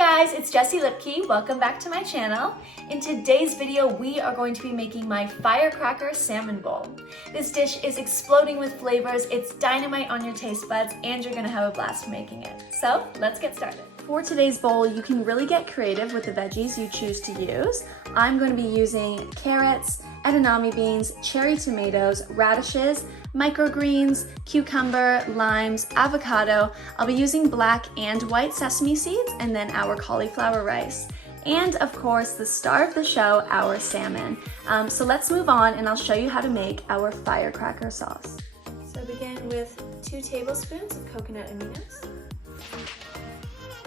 guys, it's Jessie Lipke. Welcome back to my channel. In today's video, we are going to be making my Firecracker Salmon Bowl. This dish is exploding with flavors, it's dynamite on your taste buds, and you're gonna have a blast making it. So let's get started. For today's bowl, you can really get creative with the veggies you choose to use. I'm going to be using carrots, edamame beans, cherry tomatoes, radishes, microgreens, cucumber, limes, avocado. I'll be using black and white sesame seeds, and then our cauliflower rice. And of course, the star of the show, our salmon. So let's move on and I'll show you how to make our firecracker sauce. So begin with 2 tablespoons of coconut aminos.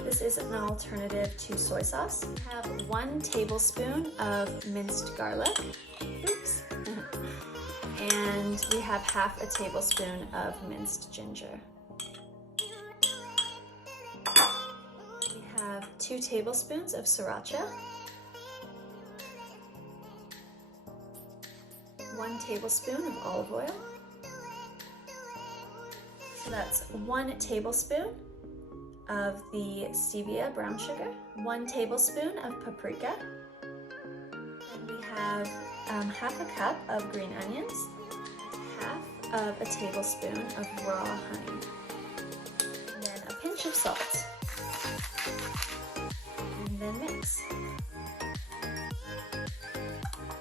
This is an alternative to soy sauce. We have 1 tablespoon of minced garlic. Oops. And we have half a tablespoon of minced ginger. We have 2 tablespoons of sriracha. 1 tablespoon of olive oil. So that's 1 tablespoon of the stevia brown sugar, 1 tablespoon of paprika, and we have half a cup of green onions, half of a tablespoon of raw honey, and then a pinch of salt, and then mix.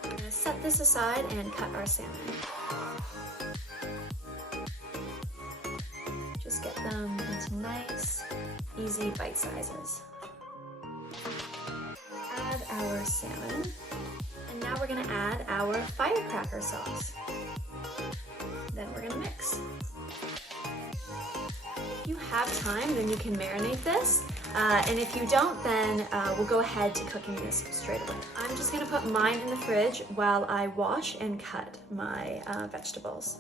We're going to set this aside and cut our salmon. Just get them into nice, easy bite sizes. Add our salmon, and now we're gonna add our firecracker sauce. Then we're gonna mix. If you have time, then you can marinate this, and if you don't, then we'll go ahead to cooking this straight away. I'm just gonna put mine in the fridge while I wash and cut my vegetables.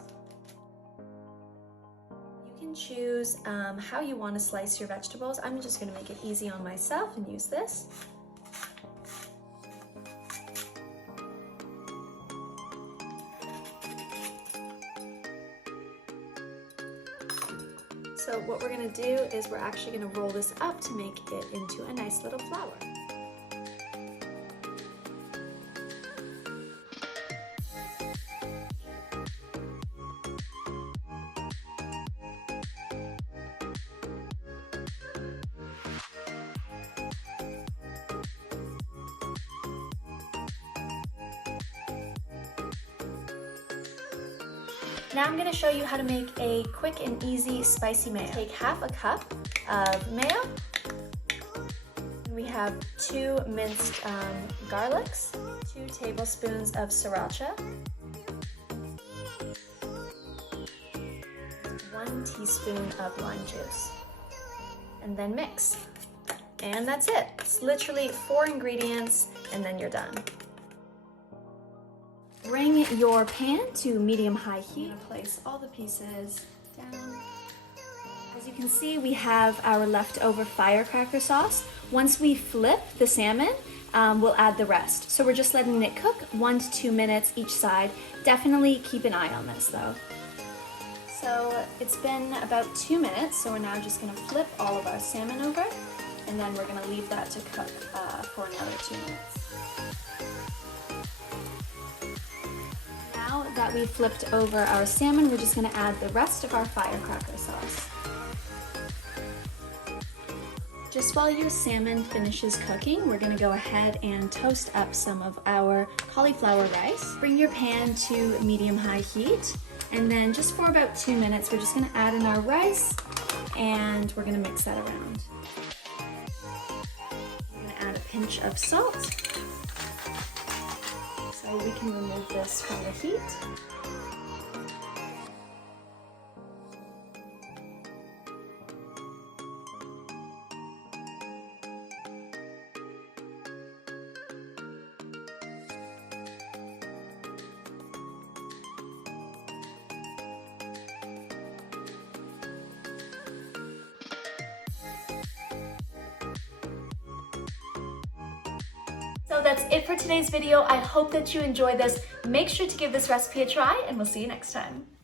Choose how you want to slice your vegetables. I'm just going to make it easy on myself and use this. So what we're going to do is we're actually going to roll this up to make it into a nice little flower. Now I'm going to show you how to make a quick and easy spicy mayo. Take half a cup of mayo. We have 2 minced garlics, 2 tablespoons of sriracha, 1 teaspoon of lime juice, and then mix. And that's it. It's literally 4 ingredients and then you're done. Bring your pan to medium-high heat. I'm gonna place all the pieces down. As you can see, we have our leftover firecracker sauce. Once we flip the salmon, we'll add the rest. So we're just letting it cook 1 to 2 minutes each side. Definitely keep an eye on this though. So it's been about 2 minutes, so we're now just gonna flip all of our salmon over, and then we're gonna leave that to cook for another 2 minutes. Now that we've flipped over our salmon, we're just going to add the rest of our firecracker sauce. Just while your salmon finishes cooking, we're going to go ahead and toast up some of our cauliflower rice. Bring your pan to medium-high heat, and then just for about 2 minutes, we're just going to add in our rice, and we're going to mix that around. I'm going to add a pinch of salt. So we can remove this from the heat. So that's it for today's video. I hope that you enjoyed this. Make sure to give this recipe a try, and we'll see you next time.